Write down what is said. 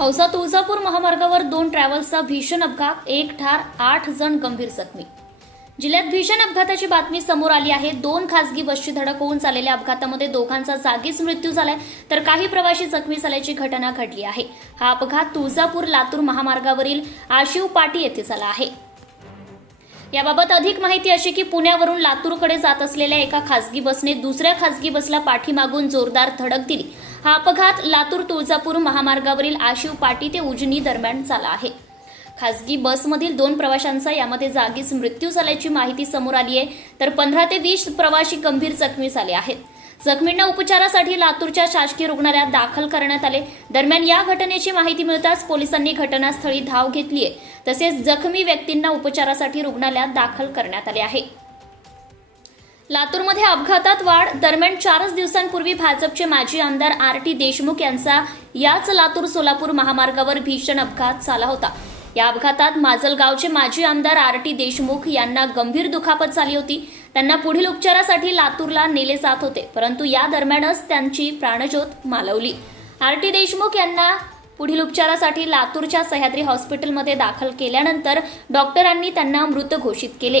औसा तुळजापूर महामार्गावर दोन ट्रॅव्हल्सचा भीषण अपघात एक ठार आठ जण गंभीर जखमी. जिल्ह्यात भीषण अपघाताची बातमी समोर आली आहे. दोन खासगी बसची धडक होऊन झालेल्या अपघातामध्ये दोघांचा जागीच मृत्यू झालाय. तर काही प्रवासी जखमी झाल्याची घटना घडली आहे. हा अपघात तुळजापूर लातूर महामार्गावरील आशिव पाटी येथे झाला आहे. याबाबत अधिक माहिती अशी की पुण्यावरून लातूरकडे जात असलेल्या एका खासगी बसने दुसऱ्या खासगी बसला पाठीमागून जोरदार धडक दिली. हा अपघात लातूर तुळजापूर महामार्गावरील आशिव पाटी ते उजनी दरम्यान झाला आहे. खासगी बसमधील दोन प्रवाशांचा यामध्ये जागीच मृत्यू झाल्याची माहिती समोर आली आहे. तर पंधरा ते वीस प्रवाशी गंभीर जखमी झाले आहेत. जखमींना उपचारासाठी लातूरच्या शासकीय रुग्णालयात दाखल करण्यात आले. दरम्यान या घटनेची माहिती मिळताच पोलिसांनी घटनास्थळी धाव घेतली आहे तसेच जखमी व्यक्तींना उपचारासाठी रुग्णालयात दाखल करण्यात आले आहे. लातूरमध्ये अपघातात वाढ. दरम्यान चारच दिवसांपूर्वी भाजपचे माजी आमदार आर टी देशमुख यांचा याच लातूर सोलापूर महामार्गावर भीषण अपघात झाला होता. या अपघातात माजलगावचे माजी आमदार आर टी देशमुख यांना गंभीर दुखापत झाली होती. त्यांना पुढील उपचारासाठी लातूरला नेले जात होते परंतु या दरम्यानच त्यांची प्राणज्योत मालवली. आर टी देशमुख यांना पुढील उपचारासाठी लातूरच्या सह्याद्री हॉस्पिटलमध्ये दाखल केल्यानंतर डॉक्टरांनी त्यांना मृत घोषित केले.